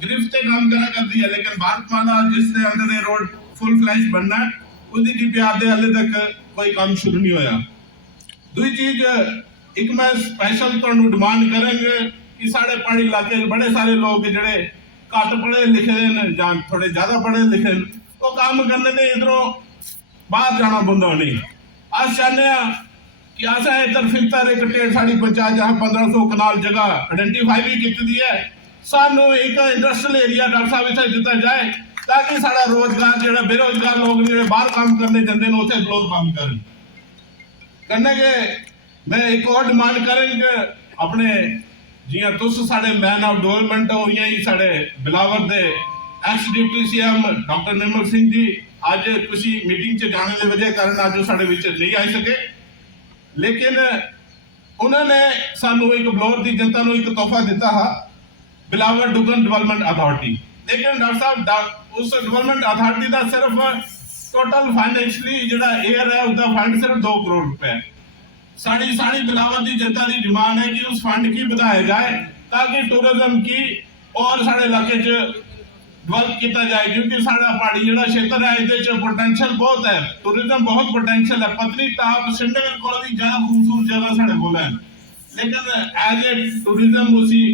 गिरफ्त काम करा करती है, लेकिन भारतमाला जिसके अंदर ये रोड फुल फ्लैश बनना है उसकी डीपीआर दे हाले तक कोई काम शुरू नहीं होया। दूसरी चीज एक मैं स्पेशल तुहानू डिमांड करेंगे कि साढ़े पहाड़ी इलाके बड़े सारे लोग जिहड़े घट पढ़े लिखे ने जां थोड़े ज्यादा पढ़े लिखे वो काम करने दे इधरों बाहर जाना पौंदा नहीं। अस चाहते हैं कि असा इधर फिर एक ढेर साड़ी पंचायत जहाँ 1500 कनाल जगह आइडेंटिफाई भी की है, सानू एक इंडस्ट्रियल एरिया डॉक्टर साहब इतना दिता जाए ताकि साड़ा रोजगार जो बेरोजगार लोग जो बाहर काम करने जाते हैं उसे लोग काम करने के। मैं एक और डिमांड करेंगे अपने जियां तुस साढ़े मैन ऑफ डेवलपमेंट हो ही साढ़े बिलावर दे x deputy CM doctor Nirmal Singh ji आज किसी मीटिंग च जाने की वजह कारण आज साढ़े विच नहीं आ सके, लेकिन उन्होंने सानू एक बलौर की जनता को एक तोहफा दिता है बिलावर डुगन डेवलपमेंट अथॉरिटी। लेकिन डॉक्टर साहब उस डेवलपमेंट अथॉरिटी का सिर्फ टोटल फाइनेंशियली जो एयर है उसका फंड सिर्फ 2 करोड़ रुपए। साड़ी साड़ी बिलावर की जनता की डिमांड है कि उस फंड की बढ़ाया जाए ताकि टूरिज्म की और साढ़े इलाके डेवलप किया जाए, क्योंकि साढ़ा पहाड़ी जो क्षेत्र है ये पोटेंशियल बहुत है, टूरिज्म बहुत पोटेंशियल है। पत्नीटाप श्रीनगर को भी ज्यादा खूबसूरत जगह साढ़े को है, लेकिन एज ए टूरिज्म उसी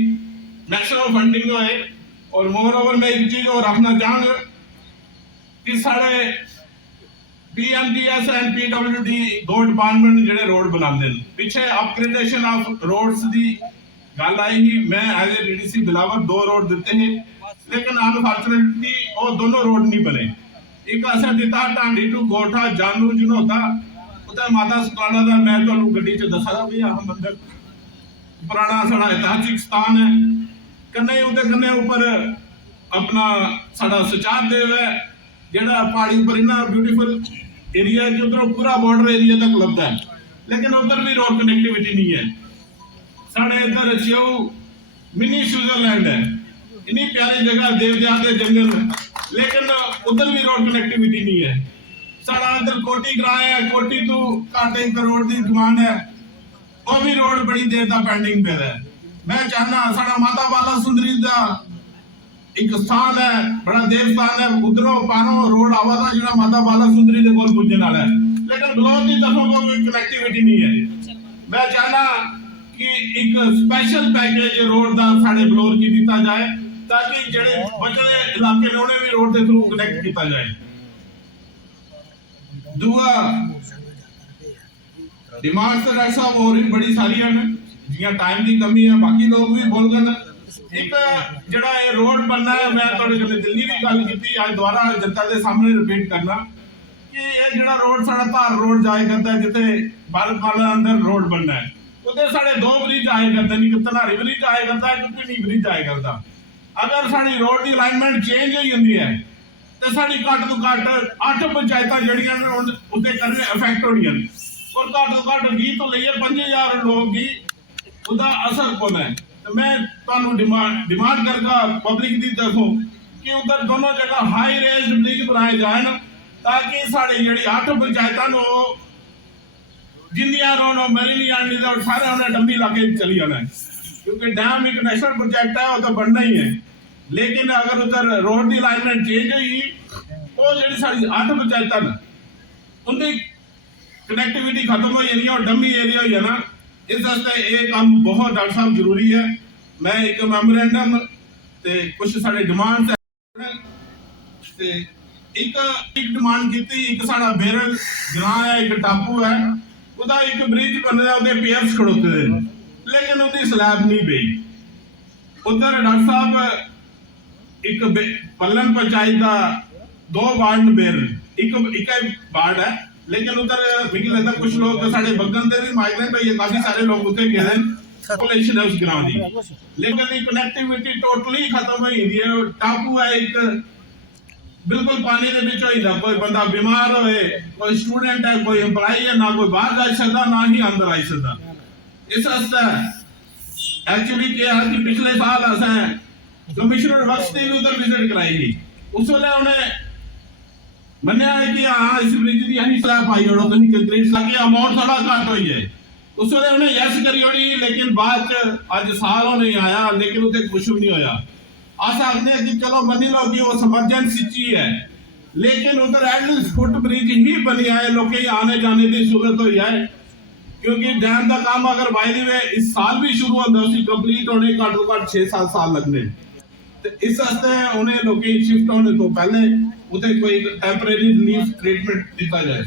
मैक्सिमम फंडिंग होए। और मोर ओवर मैं एक चीज और रखना चाहूंगा कि साढ़े PMDS एंड PWD दो डिपार्टमेंट जो रोड बनाते हैं पिछे अपग्रेडेशन ऑफ रोड्स की गल आई ही, मैं as a DDC Billawar 2 road दिते हैं, लेकिन अनफॉर्चुनेटली वो दोनों रोड नहीं बने। एक असा दिता ढांडी टू गोठा जानू जनोता उते माता सुकाना का मैं तुहानू गड्डी च दसा भी आह मंदिर पुराना साड़ा ऐतिहासिक स्थान है। कन्ने उहदे कन्ने ऊपर अपना साड़ा सुचार देव है जिहड़ा पहाड़ी पर इन्ना ब्यूटीफुल एरिया है कि उधरों पूरा बॉर्डर एरिया तक लगता है, लेकिन उधर भी रोड कनेक्टिविटी नहीं है। साढ़े इधर स्यू मिनी स्विट्जरलैंड है, इतनी प्यारी जगह देवदार के जंगल, लेकिन उधर भी रोड कनेक्टिविटी नहीं है। साढ़ा इधर कोटी ग्रां है, कोटी तो घाटे एक रोड की डिमांड है, वो भी रोड बड़ी देर तक पेंडिंग पे है। मैं चाहना साढ़ा माता बाला सुंदरी का एक स्थान है, बड़ा देव स्थान है, उधरों पारों रोड आवा था जो माता बाला सुंदरी के कोल पुजने वाला है, लेकिन ब्लॉक की तरफों को कोई कनेक्टिविटी नहीं है। मैं चाहना कि एक स्पेशल पैकेज रोड का साढ़े ब्लॉर की दिता जाए ताकि जड़े बचने इलाके ने उन्हें भी रोड के थ्रू कनेक्ट किया जाए। दूआ डिमांड तो डॉक्टर साहब और भी बड़ी सारी हैं, जियां टाइम की कमी है बाकी लोग भी बोल गए। एक जड़ा ये रोड बनना है, मैं थोड़े कल दिल्ली भी गल की आज दोबारा जनता के सामने रिपीट करना कि ये जड़ा रोड साढ़ा धार रोड जाए करता है जिथे भारतमाला अंदर रोड बनना है उधर साढ़े 2 ब्रिज आए करते नहीं, धनारी ब्रिज आए करता है, कुपनी ब्रिज आए करता। अगर साड़ी रोड की अलाइनमेंट चेंज हो जाती है तो साड़ी घट तो घट 8 पंचायत जड़ियां उत्ते करने अफेक्ट होनी और घट तो घट 20 तो लेइए 5000 लोग ही उसका असर कौन है। तो मैं तुहानू डिमांड करगा पब्लिक की तरफों कि उधर दोनों जगह हाई रेज ब्रिज बनाए जाए ताकि साड़ी जी 8 पंचायतों जिन्नियां रोन मेरी नहीं आनी और सारे उन्हें डंबी लाके चली जाना है, क्योंकि डैम एक नेशनल प्रोजेक्ट है वो तो बनना ही है। लेकिन अगर उधर रोड की अलाइनमेंट चेंज हुई वो जी साड़ी 8 पंचायत उनकी कनेक्टिविटी खत्म हो जानी और डंबी एरिया हो जाना। इस वास्ते ये काम बहुत डॉक्टर साहब जरूरी है। मैं एक मैमोरेंडम ते कुछ साढ़े डिमांड एक डिमांड की, एक साढ़ा बेरल ग्रां है, एक टापू है, उदा एक ब्रिज बन रहा है, पेयर्स खड़ोते हैं, लेकिन उसकी स्लैब नहीं पई। उधर डॉक्टर साहब एक पल्लन पंचायत का 2 वार्ड बेरल एक वार्ड है, लेकिन उधर मिगी लगता कुछ लोग साढ़े बगन से भी माइग्रेंट है, काफी सारे लोग उसे गए हैं पॉपुलेशन है उस ग्राम की, लेकिन कनेक्टिविटी टोटली खत्म हो जाती है। टापू है एक बिल्कुल पानी के बीच होता, कोई बंदा बीमार होए, कोई स्टूडेंट है, कोई एम्प्लॉई है, ना कोई बाहर जा सकता ना ही अंदर आ सकता। इस वास्ते एक्चुअली क्या है कि पिछले साल असें कमिश्नर वर्क्स की भी उधर विजिट कराई थी, उस वेले उन्हें मन्या है कि हाँ इस ब्रिज की हनी स्लैब पाई होड़ो तो कंक्रीट लगी अमाउंट थोड़ा घट हुई है उस वे उन्हें यस करी होनी लेकिन बाद अज साल नहीं आया लेकिन उसे कुछ भी नहीं होया अस आखने कि चलो मनी लो कि वो इमरजेंसी चीज है लेकिन उधर एटलीस्ट फुट ब्रिज ही बनी है लोग आने जाने की सहूलत हुई है क्योंकि डैम का काम अगर बाय द वे इस साल भी शुरू होता है कंप्लीट होने घट तो घट 6-7 साल लगने इस वास्ते उन्हें लोग शिफ्ट होने तो पहले उसे कोई टेम्परेरी रिलीफ ट्रीटमेंट दिता जाए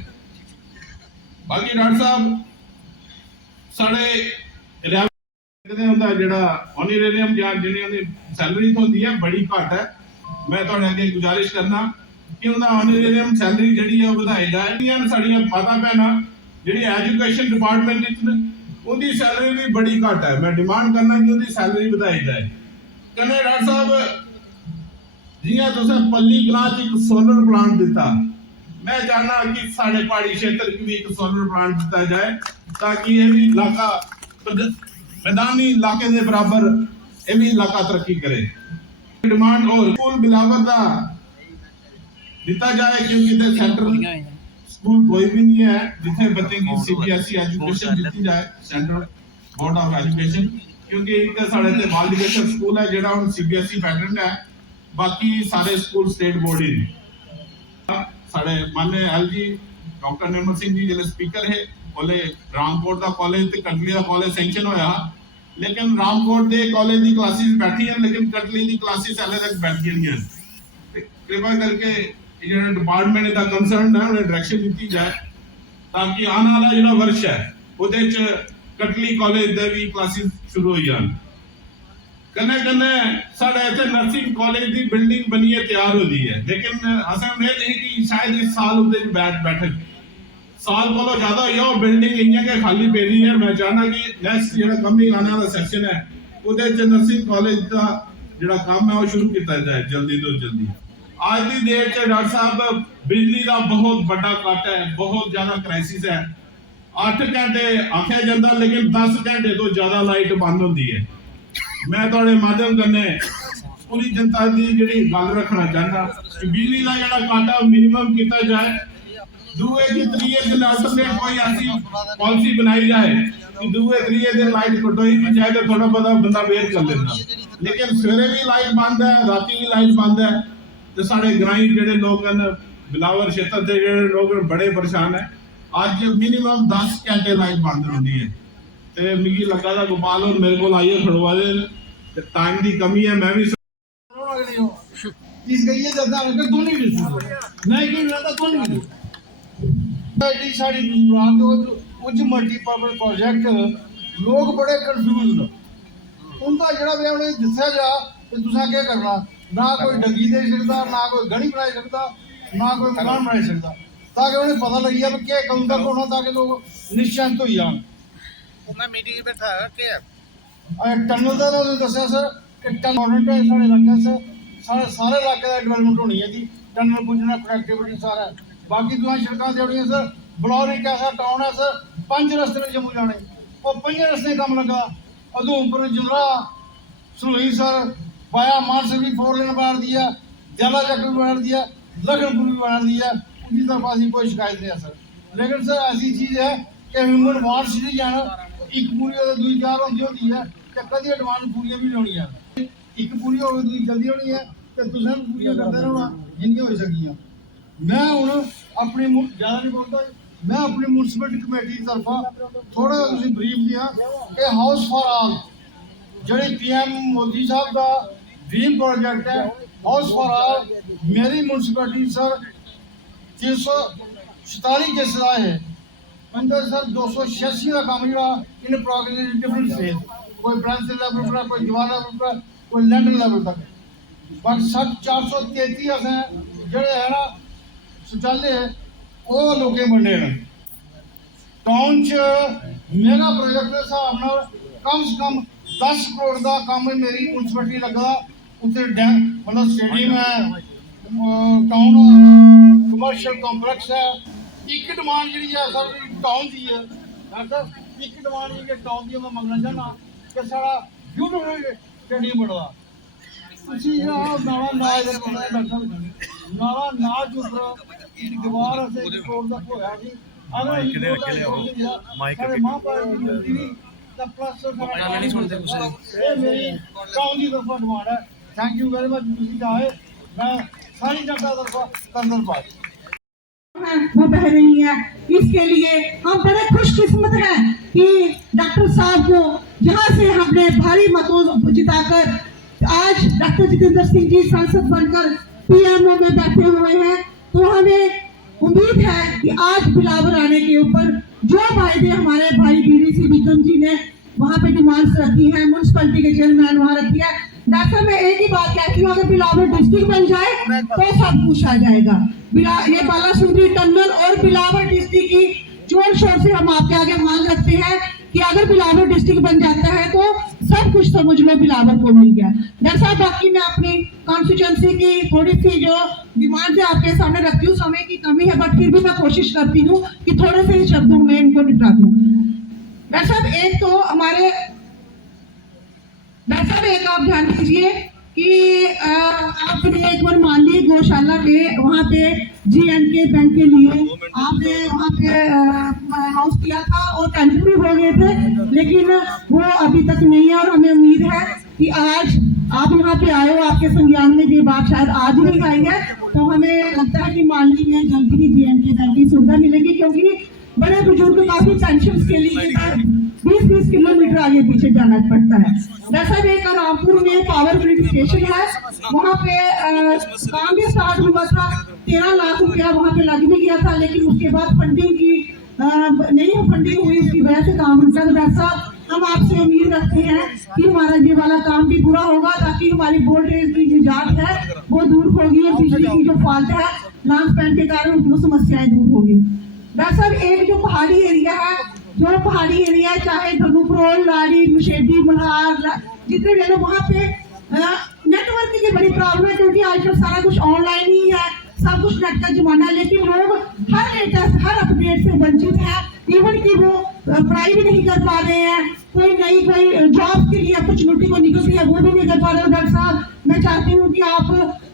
बाकी डॉक्टर साहब साढ़े ਜਿਹੜਾ ऑनरेरियम ਜਾਂ ਜਿਹਨਾਂ ਦੀ ਸੈਲਰੀ ਹੁੰਦੀ ਹੈ ਬੜੀ ਘੱਟ ਹੈ ਮੈਂ ਤੁਹਾਡੇ ਅੱਗੇ ਗੁਜ਼ਾਰਿਸ਼ ਕਰਨਾ ਕਿ ਉਹਦਾ ऑनरेरियम ਸੈਲਰੀ ਜਿਹੜੀ ਹੈ ਉਹ ਵਧਾਈ ਜਾਏ ਇਹਨਾਂ ਸਾਡੀਆਂ ਮਾਤਾ ਭੈਣਾਂ ਜਿਹੜੀ ਐਜੂਕੇਸ਼ਨ ਡਿਪਾਰਟਮੈਂਟ ਵਿੱਚ ਉਹਦੀ ਸੈਲਰੀ ਵੀ ਬੜੀ ਘੱਟ ਹੈ ਮੈਂ ਡਿਮਾਂਡ ਕਰਨਾ ਕਿ ਉਹਦੀ ਸੈਲਰੀ ਵਧਾਈ ਜਾਏ ਕਹਿੰਦੇ ਡਾਕਟਰ ਸਾਹਿਬ ਜਿਵੇਂ ਤੁਸੀਂ ਪੱਲੀ ਕਲਾਂ ਚ ਇੱਕ ਸੋਲਰ ਪਲਾਂਟ ਦਿੱਤਾ मैं चाहना कि साढ़े पहाड़ी क्षेत्र की भी एक सोलर प्लांट दिता जाए ताकि ये भी इलाका मैदानी इलाके के बराबर ये भी इलाका तरक्की करे डिमांड और स्कूल बिलावर का दिता जाए क्योंकि सेंट्रल स्कूल कोई भी नहीं है जिथे बच्चे की सीबीएसई एजुकेशन दी जाए सेंट्रल बोर्ड ऑफ एजुकेशन क्योंकि एक साढ़े ते बाल एजुकेशन स्कूल है जेड़ा हुन सीबीएसई पैटर्न है बाकी सारे स्कूल स्टेट बोर्ड ही साढ़े मान्य एलजी डॉक्टर निर्मल सिंह जी जिले स्पीकर है बोले रामकोट का कॉलेज ते कटली का कॉलेज सैंक्शन होया लेकिन रामकोट दे कॉलेज दी क्लासेस बैठी हैं लेकिन कटली दी क्लासेस हाले तक बैठी नहीं हैं कृपा करके ये डिपार्टमेंट दा कंसर्न है उन्हें डायरेक्शन दी जाए ताकि आने वाला जो वर्ष है उहदे च कटली कॉलेज दे भी क्लासेस शुरू हो जान कन्ने कन्ने साढ़े इतने नर्सिंग कॉलेज की बिल्डिंग बनी है तैयार हो गई है लेकिन असें उम्मीद नहीं कि शायद इस साल उस बैठक साल को ज्यादा हो जाओ बिल्डिंग इं के खाली पे रही है मैं चाहना कि नैक्सट जो कमिंग आने वाला सैक्शन है वो नर्सिंग कॉलेज का जो काम है वो शुरू किया जाए जल्दी तो जल्दी आज की डेट च डॉक्टर साहब बिजली का बहुत बड़ा कट है बहुत ज्यादा क्राइसिस है 8 घंटे आख्या जाता लेकिन 10 घंटे तो ज्यादा लाइट बंद होती है मैं थोड़े माध्यम करने पूरी जनता की जी गल रखना चाहना कि बिजली का जो काटा मिनिमम किया जाए दूए की त्रीए दिन अल्टरनेट कोई ऐसी पॉलिसी बनाई जाए कि दूए त्रीए दिन लाइट कटोई भी जाए तो थोड़ा बहुत बंदा वेट कर लेता लेकिन सवेरे भी लाइट बंद है राती भी लाइट बंद है तो साढ़े ग्राई जो लोग बिलावर क्षेत्र के जो लोग बड़े परेशान है अज मिनिमम 10 घंटे लाइट बंद होती है ते मिगी लगा था गोपाल और मेरे को आइए खड़वा दे टाइम की कमी है मैं भी इस गई जदा अगर तू नहीं दिस मैं कि रहता तू नहीं दिस एडी साडी दुकान दो उच्च मल्टीपर्पज प्रोजेक्ट लोग बड़े कंफ्यूज न उनका जेड़ा वे उन्हें दस्या जा कि तुसा क्या करना ना कोई डगी दे सकदा ना कोई गणी बनाई सकदा ना कोई मकान बनाई सकदा ताकि उन्हें पता लग जाए कि कौन का होना ताकि लोग निश्चिंत हो जान मैं मीटिंग में बैठा है क्या टनल का तो दस्या सर कि टनल साढ़े इलाके से सारे इलाके का डेवलपमेंट होनी है जी टनल पुजना कनेक्टिविटी सारा बाकी दूसरी सड़क जोड़ियाँ सर बलौर एक ऐसा टाउन है सर 5 रस्ते में जम्मू जाने और 5 रस्ते काम लगा उधमपुर जिला सलूही सर वाया मानसर भी 4 लेन बना दिया जला चक भी बना दिया लखनपुर भी बना दिया उनकी तरफ ऐसी कोई शिकायत नहीं है सर लेकिन सर ऐसी चीज़ है कि ह्यूमन वार्ड सिटी जाना एक पूरी दूई 4 होती है तो कभी डिमांड पूरी भी नहीं होनी है एक पूरी हो दूई जल्दी होनी है तो तुसें पूरी करते रहना जिन्नी हो सकियां मैं हूँ अपनी ज़्यादा नहीं बोलता मैं अपनी म्यूनसिपलिटी कमेटी की तरफा थोड़ा ब्रीफ दिया कि हाउस फॉर ऑल जी PM मोदी साहब का ड्रीम प्रोजेक्ट है हाउस फॉर ऑल मेरी म्यूनसिपलिटी सर 347 के सलाह है अंदर सर 286 का काम जो इन प्रोग्रेस डिफरेंट फेज कोई ब्रांच लेवल पर कोई दीवार लेवल पर कोई लैंड लेवल तक बाकी सब 433 असें जेह्ड़े है ना शौचालय वो लोकें बंडे न टाउन च मेगा प्रोजेक्ट के हिसाब नाल कम से कम 10 करोड़ का काम मेरी म्यूनसिपलिटी लगा उत्थे डैम मतलब स्टेडियम है टाउन कमर्शियल कॉम्प्लेक्स है एक डिमांड जी है सर टाउन की है सर एक डिमांड जी टाउन की मैं मंगना चाहना कि सारा ब्यूटीफुल स्टेडियम बनवा उसी नाला नाला ना चुप दीवार से तोड़ तक होया जी अगर सारे महाभारत की मिलती नहीं तब प्लस नहीं सुनते कुछ ये मेरी गांव की तरफ डिमांड है थैंक यू वेरी मच तुसी जाए मैं सारी जनता तरफ धन्यवाद वो बह रही है। इसके लिए हम बड़े खुशकिस्मत हैं कि डॉक्टर साहब को यहाँ से हमने भारी मतों जिताकर आज डॉक्टर जितेंद्र सिंह जी सांसद बनकर पीएमओ में बैठे हुए हैं। तो हमें उम्मीद है कि आज बिलावर आने के ऊपर जो वायदे हमारे भाई डीडीसी विक्रम जी ने वहाँ पे डिमांड्स रखी है, म्यूनसिपैलिटी के चेयरमैन वहाँ रखी है। डॉक्टर मैं एक ही बात कहती हूँ, अगर बिलावर डिस्ट्रिक्ट बन जाए तो सब कुछ आ जाएगा। ये बालासुंदरी टनल और बिलावर डिस्ट्रिक्ट की जोर शोर से हम आपके आगे मांग रखते हैं कि अगर बिलावर डिस्ट्रिक्ट बन जाता है तो सब कुछ समझ लो बिलावर को मिल गया। डॉक्टर साहब बाकी मैं अपनी कॉन्स्टिट्यूंसी की थोड़ी सी जो डिमांड है आपके सामने रखती हूँ, समय की कमी है बट फिर भी मैं कोशिश करती हूँ कि थोड़े से शब्दों में इनको निपटा दूँ। डॉक्टर साहब एक तो हमारे डॉक्टर साहब एक आप ध्यान दीजिए कि आपने एक बार माननीय गौशाला में वहाँ पे J&K बैंक के लिए आपने वहाँ पे हाउस किया था और टेंडर भी हो गए थे, लेकिन वो अभी तक नहीं है। और हमें उम्मीद है कि आज आप यहाँ पे आए हो, आपके संज्ञान में ये बात शायद आज ही आई है, तो हमें लगता है कि माननीय में जल्दी ही J&K बैंक की सुविधा मिलेगी, क्योंकि बड़े बुजुर्ग काफी टेंशन के लिए 20-20 किलोमीटर आगे पीछे जाना पड़ता है। जैसा एक रामपुर में पावर ग्रिड स्टेशन है, वहाँ पे काम भी स्टार्ट हुआ था, 13 लाख रुपया वहाँ पे लग भी गया था, लेकिन उसके बाद फंडिंग की नहीं फंडिंग हुई, उसकी वजह से काम रुका। तो डॉक्टर साहब हम आपसे उम्मीद रखते हैं कि हमारा ये वाला काम भी पूरा होगा, ताकि हमारी वोल्टेज की जो जांच है वो दूर होगी और बिजली की जो फॉल्ट है लांच पैन के कारण वो समस्याएं दूर होगी। डॉक्टर साहब एक जो पहाड़ी एरिया है, जो पहाड़ी एरिया चाहे धनुपुर, लाड़ी, मुशेबी, मल्हार, जितने भी लोग वहाँ पे नेटवर्क की बड़ी प्रॉब्लम है, क्योंकि आजकल सारा कुछ ऑनलाइन ही है, सब कुछ नेट का जमाना है, लेकिन लोग हर लेटेस्ट हर अपडेट से वंचित है। इवन कि वो पढ़ाई भी नहीं कर पा रहे हैं, कोई नई कोई जॉब के लिए अपॉर्चुनिटी को निकलती है वो भी नहीं कर पा रहे हो। डॉक्टर साहब मैं चाहती हूँ कि आप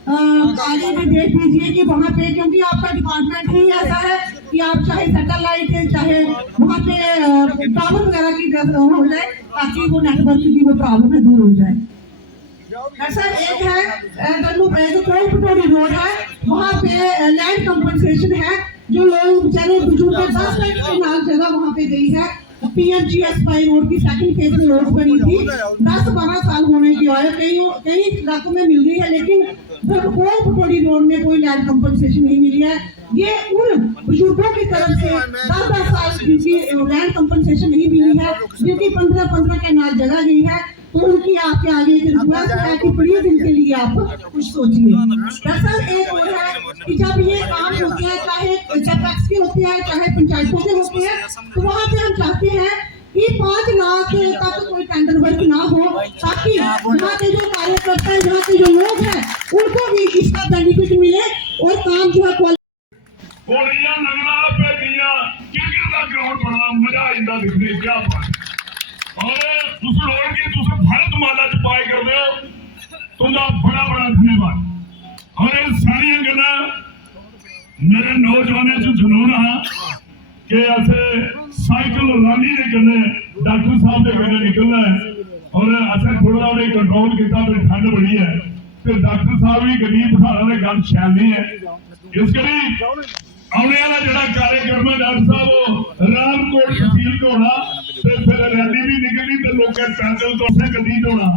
आगे में देख लीजिए कि वहाँ पे, क्योंकि आपका डिपार्टमेंट ही ऐसा है कि आप चाहे सैटेलाइट है चाहे वहाँ पे टावर वगैरह की हो जाए, ताकि वो नेटवर्क की वो प्रॉब्लम है दूर हो जाए। ऐसा एक है कोई पटोरी रोड है, वहाँ पे लैंड कंपनसेशन है, जो लोग बेचारे बुजुर्ग 10 लाख के नाम जगह वहाँ पे गई है। PMGS5 रोड की सेकंड फेज में रोड बनी थी, 10-12 साल होने की है, कई इलाकों में मिल गई है, लेकिन कोई पटोरी रोड में कोई लैंड कंपनसेशन नहीं मिली है। ये उन बुजुर्गों की तरफ से 10-10 साल की लैंड कंपनसेशन नहीं मिली है, जिनकी 15-15 के नाम जगह गई है। तो उनकी आपके आगे रिक्वेस्ट है कि प्लीज इनके लिए आप कुछ सोचिए। दरअसल एक और है कि जब ये काम होते हैं, चाहे टैक्स के होते हैं चाहे पंचायतों के होते हैं, तो वहाँ पे हम चाहते हैं कि 5 लाख तक कोई टेंडर वर्क ना हो, ताकि यहाँ के जो कार्यकर्ता है, यहाँ के जो लोग हैं, उनको भी इसका बेनिफिट मिले और काम जो है उस रोड की तुम भारत माला च पाए कर दो, तुमका बड़ा बड़ा धन्यवाद। और ये सारिया गल्ला मेरे नौजवानों च सुनाना कि असे साइकिल रैली के कन्ने डॉक्टर साहब के कन्ने निकलना है, और असे थोड़ा उन्हें कंट्रोल किया, फिर ठंड बड़ी है, फिर डॉक्टर साहब भी गड्डी बिठाना ने गल शैल नहीं है। इस करी आने वाला जरा कार्यक्रम है डॉक्टर साहब रामकोट तहसील को होना, फिर रैली भी निकलनी तो लोग पैदल तो उसे गड्डी होना,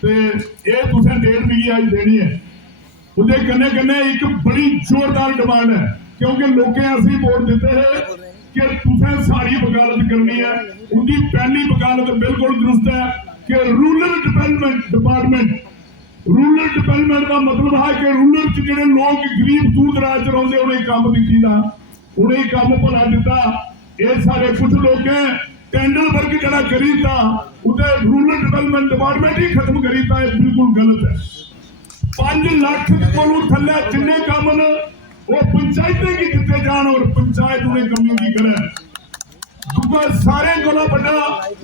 तो ये तुसें 1.5 मिली आज देनी है। उसे कन्ने कन्ने एक बड़ी जोरदार डिमांड है, क्योंकि लोगों असी वोट देते हैं कि तुसें सारी वकालत करनी है। उनकी पहली वकालत बिल्कुल दुरुस्त है कि rural development department, rural development का मतलब है कि रूरल च जिहड़े लोग गरीब दूर दराज च रहिंदे उन्हें काम दित्ती दा, उन्हें काम भला दिता। ये सारे कुछ लोग टेंडर वर्क जरा करीता उसे रूरल डेवलपमेंट डिपार्टमेंट ही खत्म करीता, है बिल्कुल गलत है। 5 लाख को थले जिन्ने काम न वो पंचायतें की दिते जान, और पंचायत उन्हें कमियों की करे। सारे को बड़ा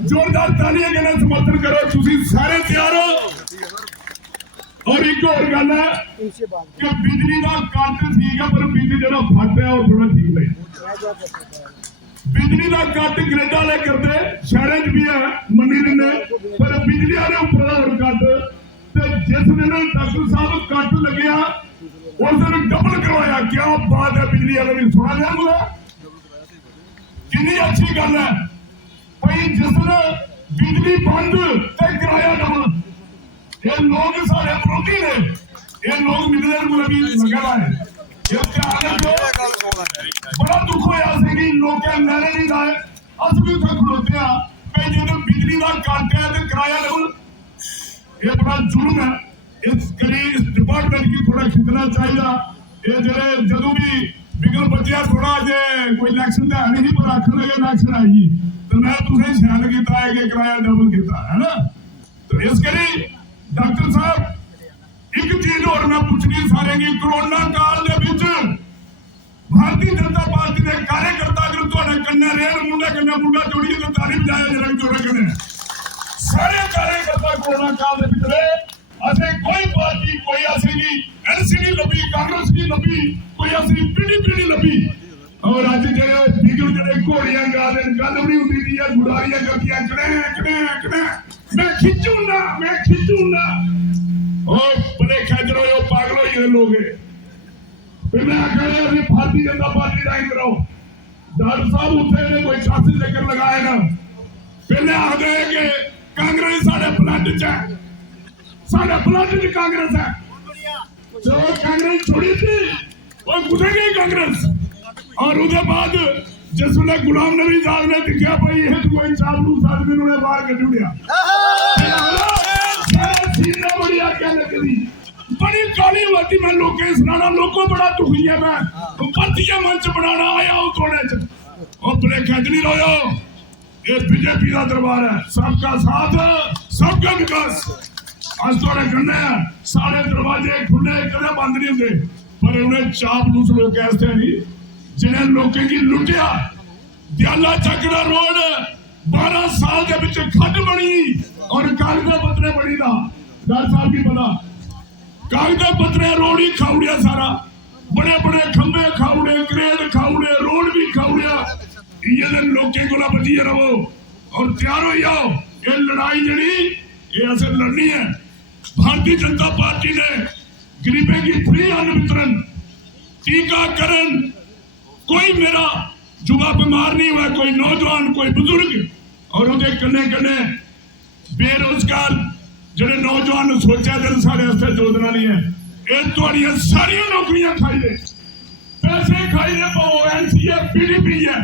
जोरदार तालियां के समर्थन करो, तुसी सारे तैयार हो? और एक और गल है कि बिजली का कट ठीक है पर बिजली जो फट है वो थोड़ा ठीक नहीं। बिजली का कट कनेडा वाले करते शहर च भी है मनी ने पर बिजली वाले उपर और कट जिस दिन डॉक्टर साहब कट लगे उस दिन डबल करवाया। क्या बात है, बिजली वाले भी सुना लिया बोला कितनी अच्छी गल है भाई। जिस दिन बिजली बंद तो किराया डबल। ये लोग सारे विरोधी ने, ये लोग मिलने को भी लगा है। ये ध्यान रखो, बड़ा दुख होया सी लोग लैने नहीं लाए। अस भी उत्थे खड़ोते हैं जो बिजली का कट है तो किराया डबल। ये बड़ा जुर्म है। इस डिपार्टमेंट की थोड़ा खिंचना चाहिए। ये जेडे जदों भी बिगल बचिया थोड़ा जे कोई इलेक्शन तो है नहीं पर आखन लगे इलेक्शन आएगी तो मैं तुसें शैल किया है कि किराया डबल किया है ना। तो इस करी डॉक्टर साहब एक चीज और मैं पूछनी सारे की, कोरोना काल दे विच भारतीय जनता पार्टी के कार्यकर्ता अगर तुहाडे कन्ने रेल मुंडे कन्ने मुंडा जोड़िए तो ताली बजाया जरा जोड़े कन्ने सारे कार्यकर्ता कोरोना काल दे विच रहे। असे कोई पार्टी कोई असे की एनसीडी लभी, कांग्रेस की लभी, कोई असी पीडीपी लभी। और अज जेडे बिगल जेडे घोड़ियां गा दे गल भी हुंदी दी है, गुड़ारियां करदियां कने कने कने मैं खिचू ना ओ बड़े खजरो यो पागलो ये लोग फिर मैं कहे अभी भारतीय जनता पार्टी ज्वाइन करो। डॉक्टर साहब उठे ने कोई शास्त्री चक्कर लगाए ना पहले आखते हैं कि कांग्रेस साढ़े ब्लड च है, साढ़े ब्लड च कांग्रेस है। जो कांग्रेस छोड़ी थी वो कुछ गई कांग्रेस। और उसके बाद जिस वे गुलाम नबी साहब ने दिखा भाई ये तो कोई चालूस आदमी ने बाहर कट उड़िया बड़ी आज्ञा निकली बड़ी काली होती। मैं लोगों सुनाना लोगों बड़ा दुखी है। मैं भर्तिया मंच बनाना आया हूँ थोड़े चले खच नहीं रोयो। ये बीजेपी का दरबार है, सबका साथ सबका विकास। आज थोड़े कन्ने सारे दरवाजे खुले कदे बंद नहीं होंगे पर उन्हें चापलूस लोग ऐसे नहीं जिन्हें लोगों की लुटिया। दयाला चकड़ा रोड 12 साल के पिछले खड्ड बनी और कागजा पत्रे बनी ना डॉक्टर साहब की पता कागजा पत्रे रोड ही खाउड़िया सारा। बड़े बड़े खंबे खाउड़े, क्रेन खाउड़े, रोड भी खाउड़िया। ये दिन लोगों को बचिए रहो और तैयार हो जाओ। ये लड़ाई जड़ी ये असल लड़नी है। भारतीय जनता पार्टी ने गरीबों की फ्री अन्न वितरण, टीकाकरण, कोई मेरा युवा बीमार नहीं हुआ, कोई नौजवान, कोई बुजुर्ग। और उहदे कन्ने कन्ने बेरोजगार जिहड़े नौजवान सोचा दिन साढ़े वास्ते योजना नहीं है। ये तुहाड़ियां सारियां नौकरियां खाई दे, पैसे खाई दे, ONC है, PDP है।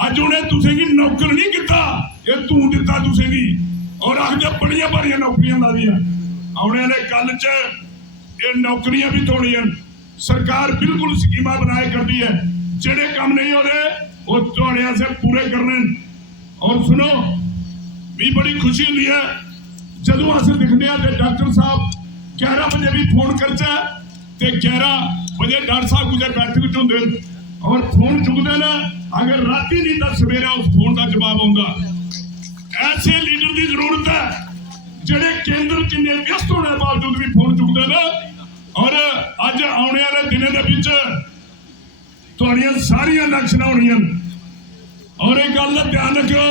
अज उन्हें तुसें की नौकर नहीं किता, ये तू दिता तुसें की। और आखदे बड़ियां बड़ियां नौकरियां ला दियां। आने वाले कल च ये नौकरियां भी थोड़ियां सरकार बिल्कुल स्कीमां बनाए करती है। जेडे काम नहीं हो रहे वो थोड़े से पूरे करने। और सुनो भी बड़ी खुशी हुई है जदों अस दिखने डॉक्टर साहब 11 बजे भी फोन करचा ते 11 बजे डॉक्टर साहब कुछ बैठक होंगे और फोन चुकते ना। अगर राती नहीं तो सवेरे उस फोन का जवाब आऊंगा। ऐसे लीडर की जरूरत है जेडे केंद्र च व्यस्त होने बावजूद भी फोन चुकते ना। और अज आने वाले दिनों के बीच तुहाड़ियां सारियां इलेक्शन होनियां। और एक गल का ध्यान रखियो,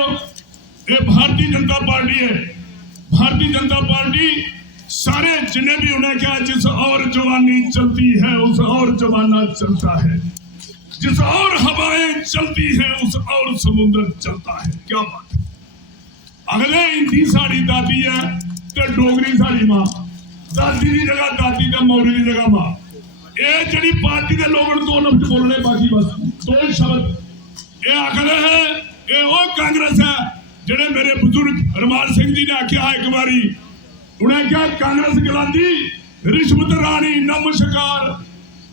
ये भारतीय जनता पार्टी है। भारतीय जनता पार्टी सारे जिन्हें भी उन्हें क्या जिस और जवानी चलती है उस और जमाना चलता है, जिस और हवाएं चलती है उस और समुद्र चलता है। क्या बात है। अगले हिंदी साड़ी दादी है तो डोगरी साड़ी मां। दादी की जगह दादी का मौली की जगह मां। ये जड़ी पार्टी के लोग 2 लफ्ज बोलने बाकी बस 2 शब्द। ये आखिर है ये वो कांग्रेस है जेडे मेरे बुजुर्ग रमाल सिंह जी ने आख्या एक बारी। उन्हें क्या कांग्रेस गलांदी रिश्वत रानी नमस्कार,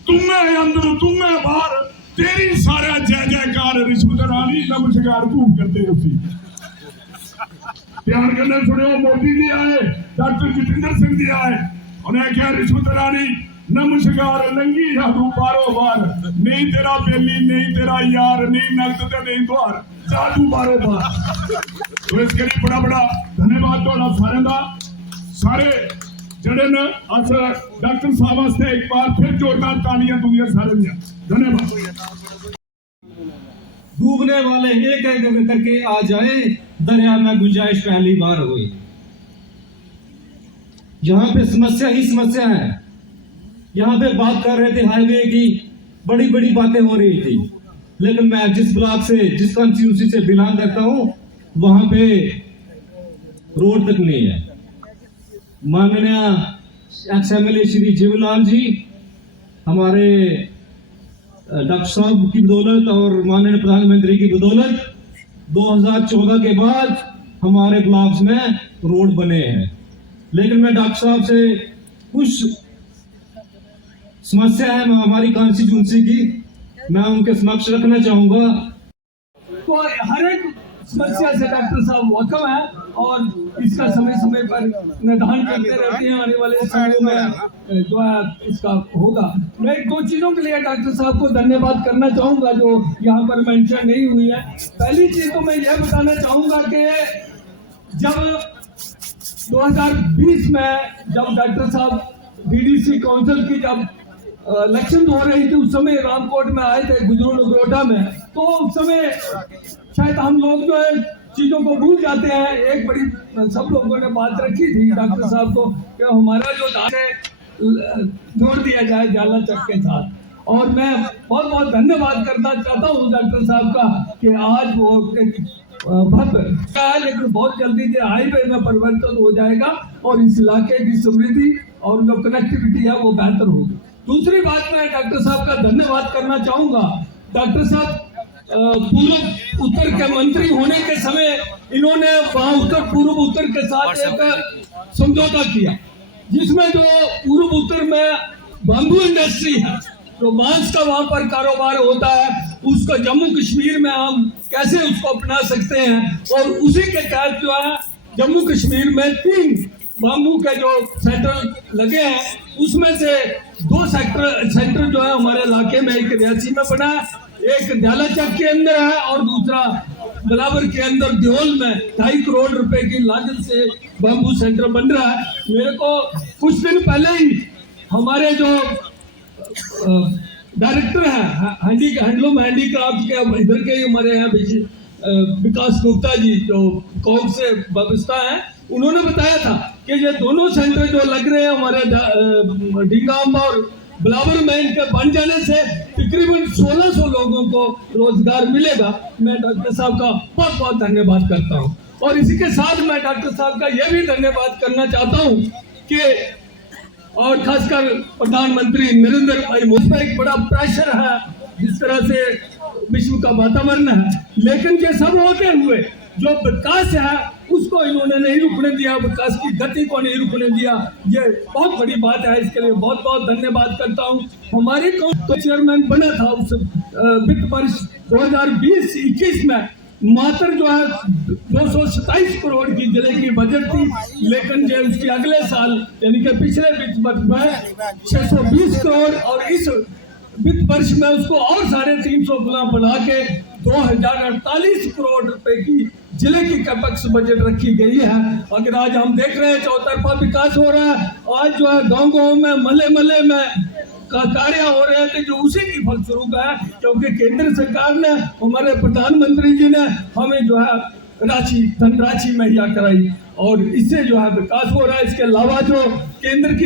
तुम्हें अंदर तुम्हें बाहर तेरी सारा जय जयकार। रिश्वत रानी नमस्कार खूब करते उसी। ध्यान करने सुनो, मोदी जी आए, डॉक्टर जितेंद्र सिंह जी आए, उन्हें क्या रिश्वत रानी नमस्कार लंगी जादू बारो बार। नहीं तेरा बेली नहीं तेरा यार, नहीं नकद ते नहीं द्वार, जादू बारो बार। तो इसके लिए बड़ा बड़ा धन्यवाद थोड़ा सारे का। सारे जड़े न अस डॉक्टर साहब वास्ते एक बार फिर जोरदार तालियां दूंगे सारे दियां। धन्यवाद। डूबने वाले एक एक करके आ जाए, दरिया में गुंजाइश पहली बार हुई। यहाँ पे समस्या ही समस्या है। यहाँ पे बात कर रहे थे हाईवे की, बड़ी बड़ी बातें हो रही थी, लेकिन मैं जिस ब्लॉक से, जिस कॉन्स्टिट्यूंसी से बिलोंग करता हूँ, वहां पे रोड तक नहीं है। माननीय एक्स-एमएलए श्री जीवनलाल जी, हमारे डॉक्टर साहब की बदौलत और माननीय प्रधानमंत्री की बदौलत 2014 के बाद हमारे ब्लॉक्स में रोड बने हैं। लेकिन मैं डॉक्टर साहब से कुछ समस्या है हमारी कॉन्स्टिट्यूंसी की, मैं उनके समक्ष रखना चाहूंगा। तो हर एक समस्या से डॉक्टर साहब वाकफ है और इसका समय समय पर निदान करते रहते हैं। आने वाले समय में जो है इसका होगा। मैं दो चीजों के लिए डॉक्टर साहब को धन्यवाद करना चाहूंगा जो यहाँ पर मेंशन नहीं हुई है। पहली चीज तो मैं यह बताना चाहूंगा कि जब 2020 में जब डॉक्टर साहब डीडीसी काउंसिल की जब इलेक्शन हो रही थी, उस समय रामकोट में आए थे, गुजरू नगरोटा में, तो उस समय शायद हम लोग जो है चीजों को भूल जाते हैं। एक बड़ी सब लोगों ने बात रखी थी डॉक्टर साहब को कि हमारा जो दान है जोड़ दिया जाए जाला चक के साथ। और मैं बहुत बहुत धन्यवाद करना चाहता हूँ डॉक्टर साहब का कि आज वो भव्य है, लेकिन बहुत जल्दी जो हाईवे में परिवर्तन हो जाएगा और इस इलाके की समृद्धि और जो कनेक्टिविटी है वो बेहतर होगी। दूसरी बात मैं डॉक्टर साहब का धन्यवाद करना चाहूंगा। डॉक्टर साहब पूर्व उत्तर के मंत्री होने के समय इन्होंने वहाँ उत्तर पूर्व उत्तर के साथ एक समझौता किया, जिसमें जो पूर्व उत्तर में बाम्बू इंडस्ट्री है, जो बांस का वहाँ पर कारोबार होता है, उसको जम्मू कश्मीर में हम कैसे उसको अपना सकते हैं। और उसी के तहत जो है जम्मू कश्मीर में 3 बाम्बू के जो सेंटर लगे हैं, उसमें से 2 सेंटर जो है हमारे इलाके में, एक रियासी में बना है, एक झालाचक के अंदर है और दूसरा बलावर के अंदर देओल में 2.5 करोड़ रुपए की लागत से बाम्बू सेंटर बन रहा है। मेरे को कुछ दिन पहले ही हमारे जो डायरेक्टर है हैंडलूम हैंडीक्राफ्ट के इधर के हमारे यहाँ विकास गुप्ता जी जो कौन से व्यवस्था है, उन्होंने बताया था कि ये दोनों सेंटर जो लग रहे हैं हमारे ढींगाम्बा और बिलावर में, इनके बन जाने से तकरीबन 1600 लोगों को रोजगार मिलेगा। मैं डॉक्टर साहब का बहुत बहुत धन्यवाद करता हूं। और इसी के साथ मैं डॉक्टर साहब का यह भी धन्यवाद करना चाहता हूं कि और खासकर प्रधानमंत्री नरेंद्र भाई मोदी पर एक बड़ा प्रेशर है, जिस तरह से विश्व का वातावरण है, लेकिन ये सब होते हुए जो विकास है उसको इन्होंने नहीं रुकने दिया, विकास की गति को नहीं रुकने दिया। ये बहुत बड़ी बात है, इसके लिए बहुत बहुत धन्यवाद करता हूँ। हमारे काउंसिल चेयरमैन बना था उस वित्त वर्ष 2020-21 में, मात्र जो है 227 करोड़ की जिले की बजट थी, लेकिन जो उसके अगले साल यानी कि पिछले वित्त वर्ष में 620 करोड़ और इस वित्त वर्ष में उसको और 350 गुना बढ़ा के 2048 करोड़ रुपए की जिले की कैपेक्स बजट रखी गई है। अगर आज हम देख रहे हैं चौतरफा विकास हो रहा है, आज जो है गांव-गांव में महल्ले में कार्य हो रहे थे, जो उसी की फलस्वरूप है, क्योंकि केंद्र सरकार ने, हमारे प्रधानमंत्री जी ने हमें जो है धनराशि मुहैया कराई और इससे जो है विकास हो रहा है। इसके अलावा जो केंद्र की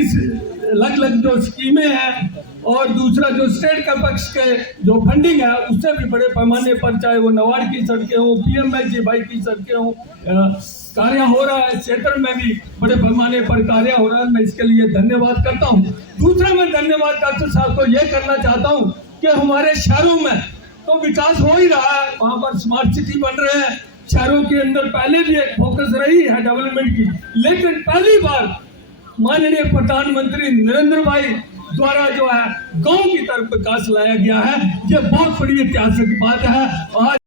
अलग-अलग जो स्कीमें हैं और दूसरा जो स्टेट कैपेक्स के जो फंडिंग है, उससे भी बड़े पैमाने पर, चाहे वो नवाड़ की सड़कें हो, PMLGY की सड़कें हो, कार्य हो रहा है। क्षेत्र में भी बड़े पैमाने पर कार्य हो रहा है, मैं इसके लिए धन्यवाद करता हूँ। दूसरा मैं धन्यवाद डॉक्टर साहब को यह करना चाहता हूँ कि हमारे शहरों में तो विकास हो ही रहा है, वहाँ पर स्मार्ट सिटी बन रहे हैं, शहरों के अंदर पहले भी एक फोकस रही है डेवलपमेंट की, लेकिन पहली बार माननीय प्रधानमंत्री नरेंद्र भाई द्वारा जो है गांव की तरफ विकास लाया गया है। ये बहुत बड़ी ऐतिहासिक बात है। आज